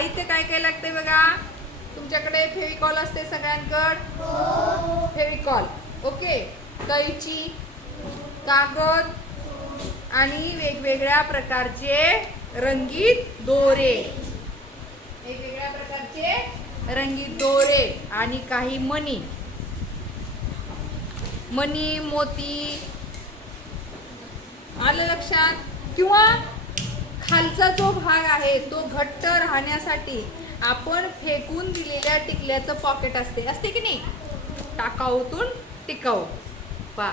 साहित्य काय काय लागते बघा. तुमच्याकडे फेविकॉल असते सगळ्यांकडे. फेविकॉल ओके. कैची, कागद आणि वेगवेगळ्या प्रकारचे रंगीत दोरे. वेगवेगळ्या प्रकारचे रंगीत दोरे आणि काही मणी. मणी मोती आलं लक्षात. किंवा खालचा जो भाग आहे तो घट्ट राहण्यासाठी आपण फेकून दिलेल्या टिकल्याचं पॉकेट असते की नाही. टाकाऊतून टिकाऊ. पा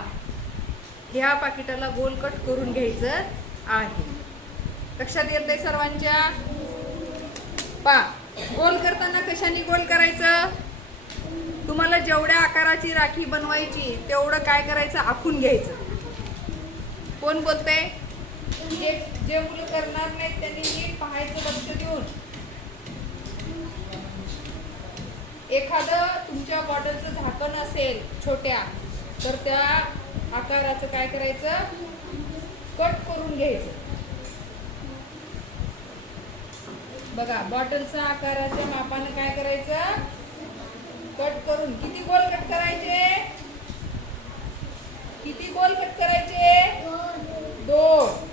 ह्या पाकिटाला गोल कट करून घ्यायचं आहे. लक्षात येतंय सर्वांच्या. पा गोल करताना कशाने गोल करायचं. तुम्हाला जेवढ्या आकाराची राखी बनवायची तेवढं काय करायचं आखून घ्यायचं. कोण बोलतंय. जे मुलं करणार नाहीत त्यांनी नीट पाहायचं लक्ष देऊन. एखादं तुमच्या बॉटलचं झाकण असेल छोट्या तर त्या आकाराचं काय करायचं कट करून घ्यायचं. बघा बॉटलच्या आकाराच्या मापाने काय करायचं कट करून. किती गोल कट करायचे. किती गोल कट करायचे. 2.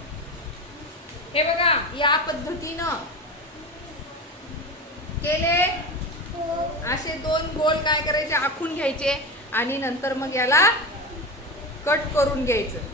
हे बघा या पद्धतीनं केले. असे 2 गोल काय करायचे आखून घ्यायचे आणि नंतर मग याला कट करून घ्यायचं.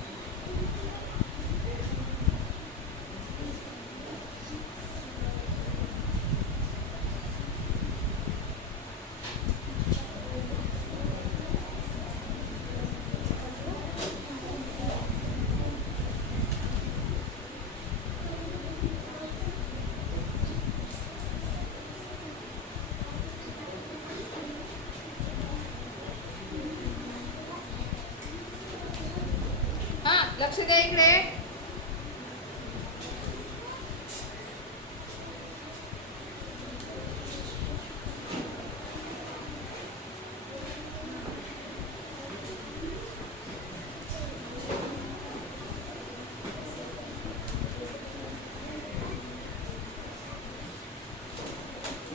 लक्ष द्या इकडे.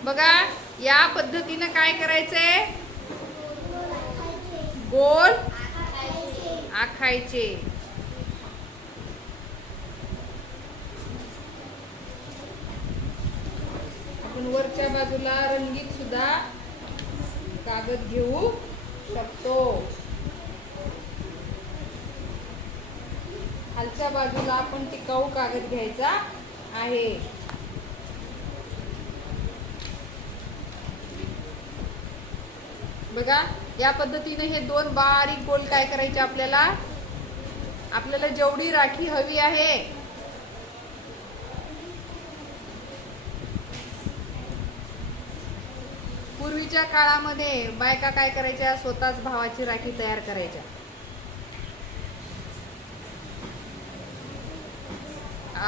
बघा या पद्धतीने काय करायचंय गोल आखायचे. आपण वरच्या बाजूला रंगीत सुद्धा कागद घेऊ शकतो. खालच्या बाजूला आपण टिकाऊ कागद घ्यायचा आहे. बघा या पद्धतीने हे 2 बारीक गोल काय करायचे आपल्याला जेवढी राखी हवी आहे पूर्वीच्या काळामध्ये बायका काय करायच्या स्वतःच भावाची राखी तयार करायच्या.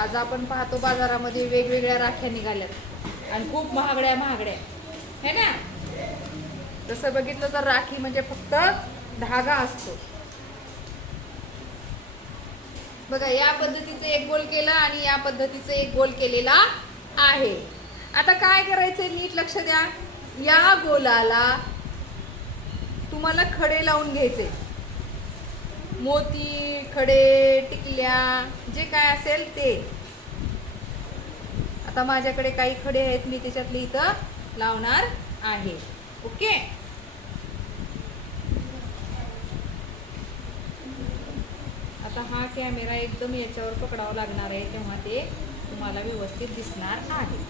आज आपण पाहतो बाजारामध्ये वेगवेगळ्या राख्या निघाल्यात आणि खूप महागड्या है ना. तसं बघितलं तर राखी म्हणजे फक्त धागा असतो. बघा या पद्धतीचं एक गोल केला आणि या पद्धतीचं एक गोल केलेला आहे. आता काय करायचंय नीट लक्ष द्या. या गोलाला तुम्हाला खडे लावून घ्यायचे. मोती खडे टिकल्या जे काय असेल ते. आता माझ्याकडे काही खडे आहेत मी त्याच्यातले इथं लावणार आहे. ओके. आता हा कॅमेरा एकदम याच्यावर पकडावा लागणार आहे तेव्हा ते तुम्हाला व्यवस्थित दिसणार आहे.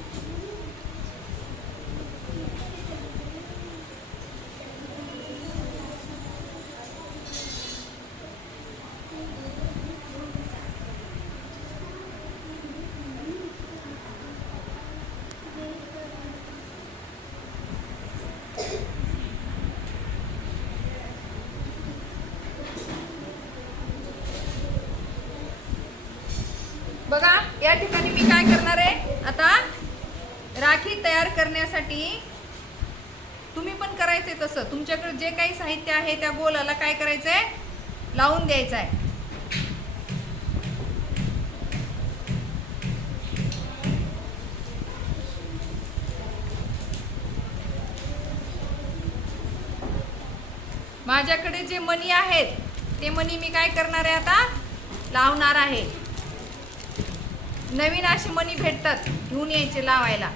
बघा या ठिकाणी मी काय करणार आहे आता राखी तयार करण्यासाठी तुम्ही पण करायचंय तसं तुमच्याकडे जे काही साहित्य आहे त्या गोलाला काय करायचंय लावून द्यायचं आहे. माझ्याकडे जे मणी आहेत ते मणी मी काय करणार आहे आता, लावणार आहे. नवीन अशी मणी भेटतात, घेऊन यायचे लावायला.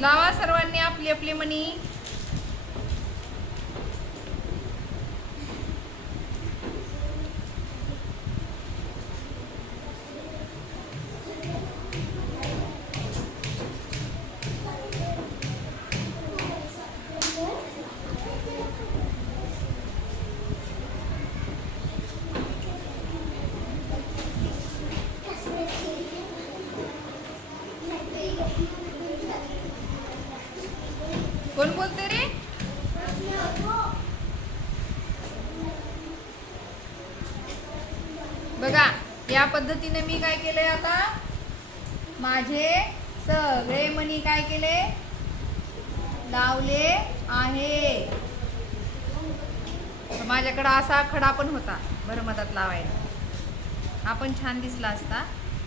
लावा सर्वांनी आपली आपली मणी. कोण बोलते रे? बघा, या पद्धतीने मी काय केलंय आता, माझे सगळे मणी काय केले, लावले आहे. माझ्याकडे असा खडा पण होता बरं मधात लावायला, हा पण छान दिसला असता,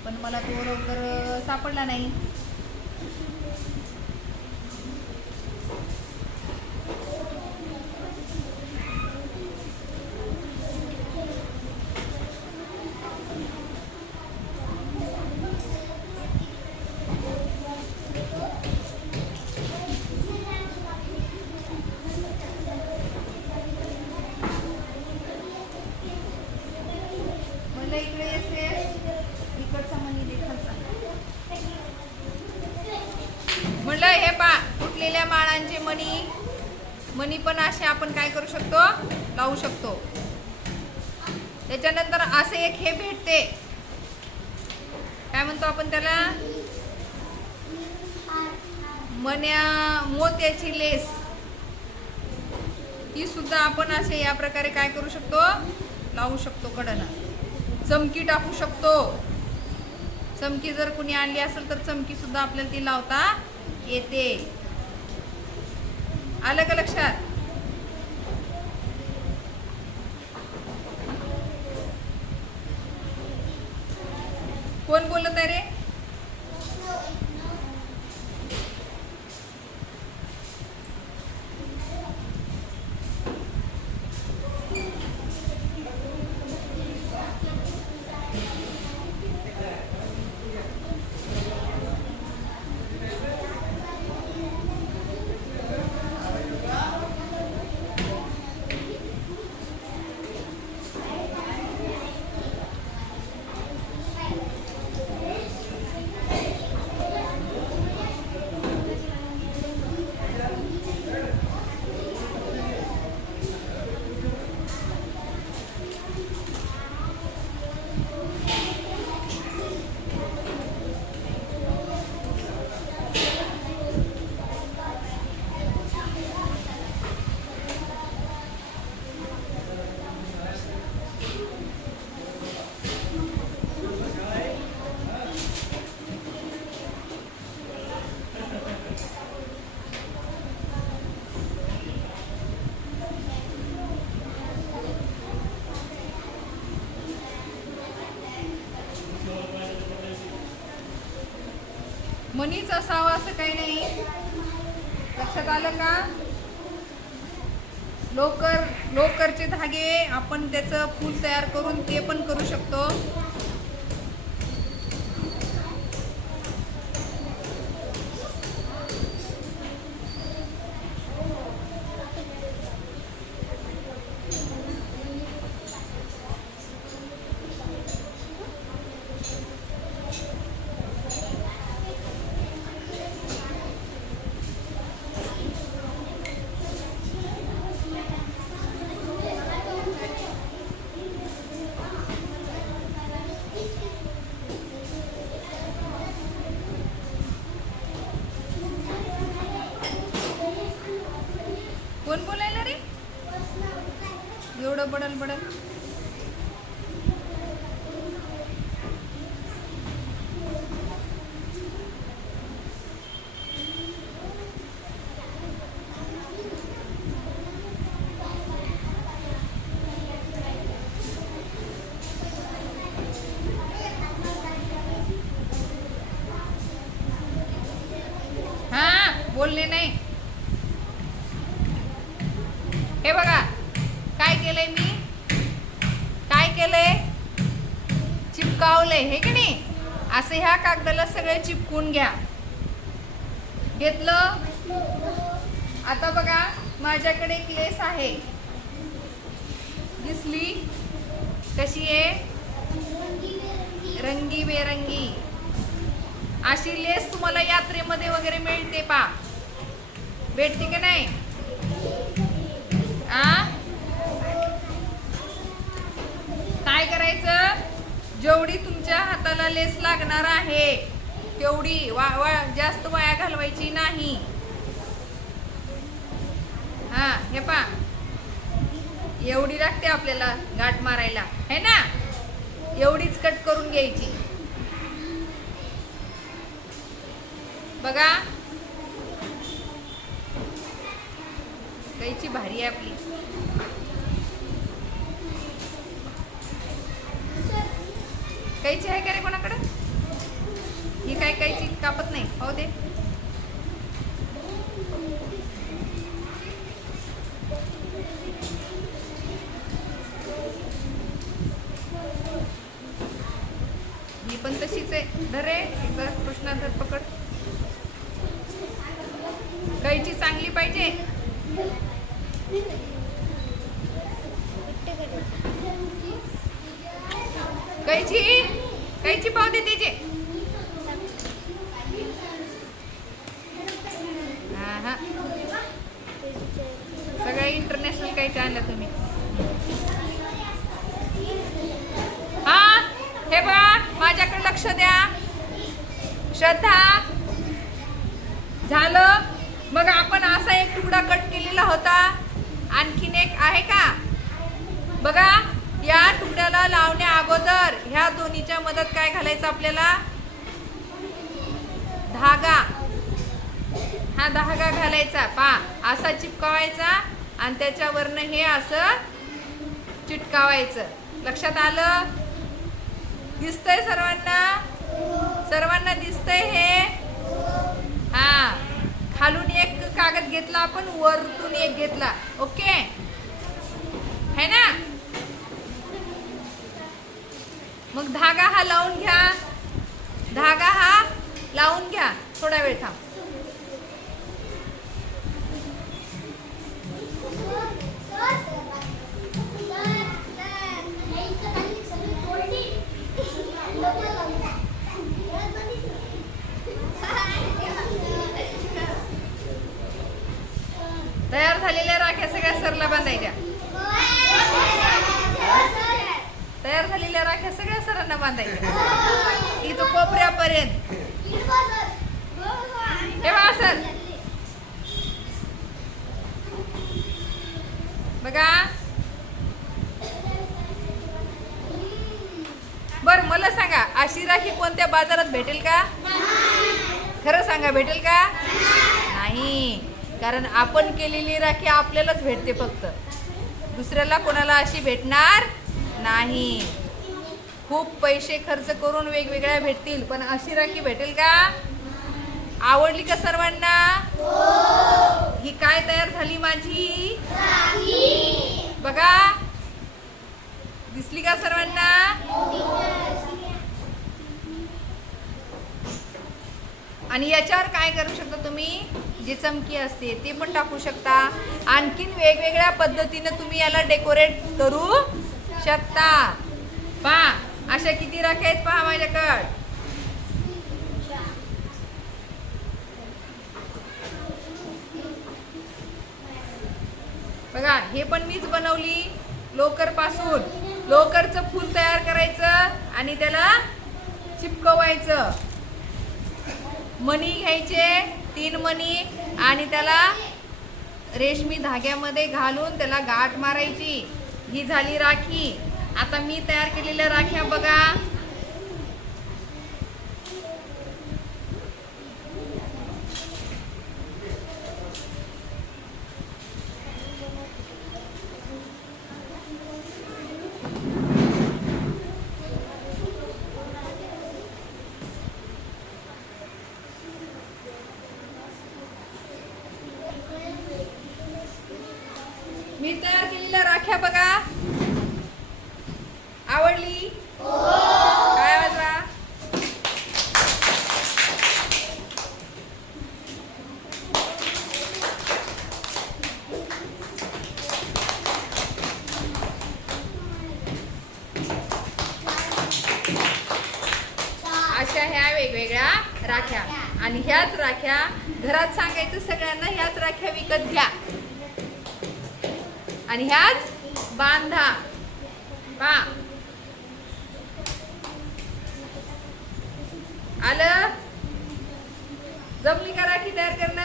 पण मला तो लवकर सापडला नाही. इकडे इकडचा मणी देखाचा म्हणलं, हे पा फुटलेल्या माळांचे मणी पण असे आपण काय करू शकतो, लावू शकतो. त्याच्यानंतर असे एक हे भेटते, काय म्हणतो आपण त्याला, मोत्याची लेस. ती सुद्धा आपण असे या प्रकारे काय करू शकतो, लावू शकतो. कडनं चमकी टाकू शकतो. चमकी जर कुणी आणली असेल तर चमकी सुद्धा आपल्याला ती लावता येते. आलं का लक्षात? कोण बोलत आहे रे? मनीच असावा असं काही नाही. लक्षात आलं का? लोकरचे धागे आपण त्याचं फूल तयार करून ते पण करू शकतो. कोण बोलायला रे एवढं बडल बडल? केलंय मी? काय केलंय? चिपकावलंय, हे की नाही? असं ह्या कागदाला सगळे चिपकून घ्या. घेतलं? आता बघा माझ्याकडे एक लेस आहे, दिसली कशी आहे? रंगीबेरंगी. अशी लेस तुम्हाला यात्रेमध्ये वगैरे मिळते पा, भेटते की नाही? काय करायचं? जेवढी तुमच्या हाताला लेस लागणार आहे तेवढी जास्त वाया घालवायची नाही. हा, हे पा, एवढी लागते आपल्याला गाठ मारायला, है ना? एवढीच कट करून घ्यायची. बघा कैची भारी आहे आपली. कैची आहे का रे कोणाकडे? ही काय कैची कापत नाही, हो दे. ही पण तशीच आहे. धर रे, एकदा कृष्णा धर, पकड. कैची चांगली पाहिजे. कैची पाव दे त्याचे. हा, सगळ्या इंटरनॅशनल कैची आणल्या तुम्ही. हा, हे बघा माझ्याकडे लक्ष द्या. श्रद्धा, झालं? मग आपण असा एक तुकडा कट केलेला होता, आणखीन एक आहे का? बघा, या तुकड्याला लावण्या अगोदर ह्या दोन्हीच्या मदत काय घालायचं आपल्याला? धागा. हा धागा घालायचा पा, असा चिपकावायचा आणि त्याच्यावरनं हे असं चिटकावायचं. लक्षात आलं? दिसतंय सर्वांना? सर्वांना दिसतंय हे? हा, खालून एक कागद घेतला आपण, वरतून एक घेतला. ओके है ना? मग धागा हा लावून घ्या. धागा हा लावून घ्या. थोडा वेळ थांब. तयार झालेल्या राख्या सगळ्या सरला बांधायच्या. तयार झालेल्या राख्या सगळ्या सरांना बांधायच्या इथं कोपऱ्यापर्यंत. तेव्हा सर बघा. बर, मला सांगा, अशी राखी कोणत्या बाजारात भेटेल का? खरं सांगा, भेटेल का? नाही, कारण आपण केलेली राखी आपल्यालाच भेटते फक्त. दुसऱ्याला कोणाला अशी भेटणार नाही. खूप पैसे खर्च करून वेगवेगळ्या भेटतील, पण अशी राखी भेटेल का? आवडली का सर्वांना? ही काय तयार झाली माझी बघा. दिसली का सर्वांना? आणि याच्यावर काय करू शकता तुम्ही? जी चमकी असते ती पण टाकू शकता. आणखीन वेगवेगळ्या पद्धतीने तुम्ही याला डेकोरेट करू शकता. पहा, अशा किती राख्या आहेत पहा माझ्याकडे. बघा, हे पण मीच बनवली लोकर पासून. लोकरचं फूल तयार करायचं आणि त्याला चिपकवायचं. मणी घ्यायचे, 3 मणी, आणि त्याला रेशमी धाग्यामध्ये घालून त्याला गाठ मारायची. ही झाली राखी. आता मी तयार केलेल्या राख्या बघा. मी तयार केलेल्या राख्या बघा. आवडली? काय वाजवा? अशा ह्या वेगवेगळ्या राख्या आणि ह्याच राख्या घरात सांगायचं सगळ्यांना, ह्याच राख्या विकत घ्या आणि ह्याच बांधा. पा आलं? जमली का राखी तयार करणं?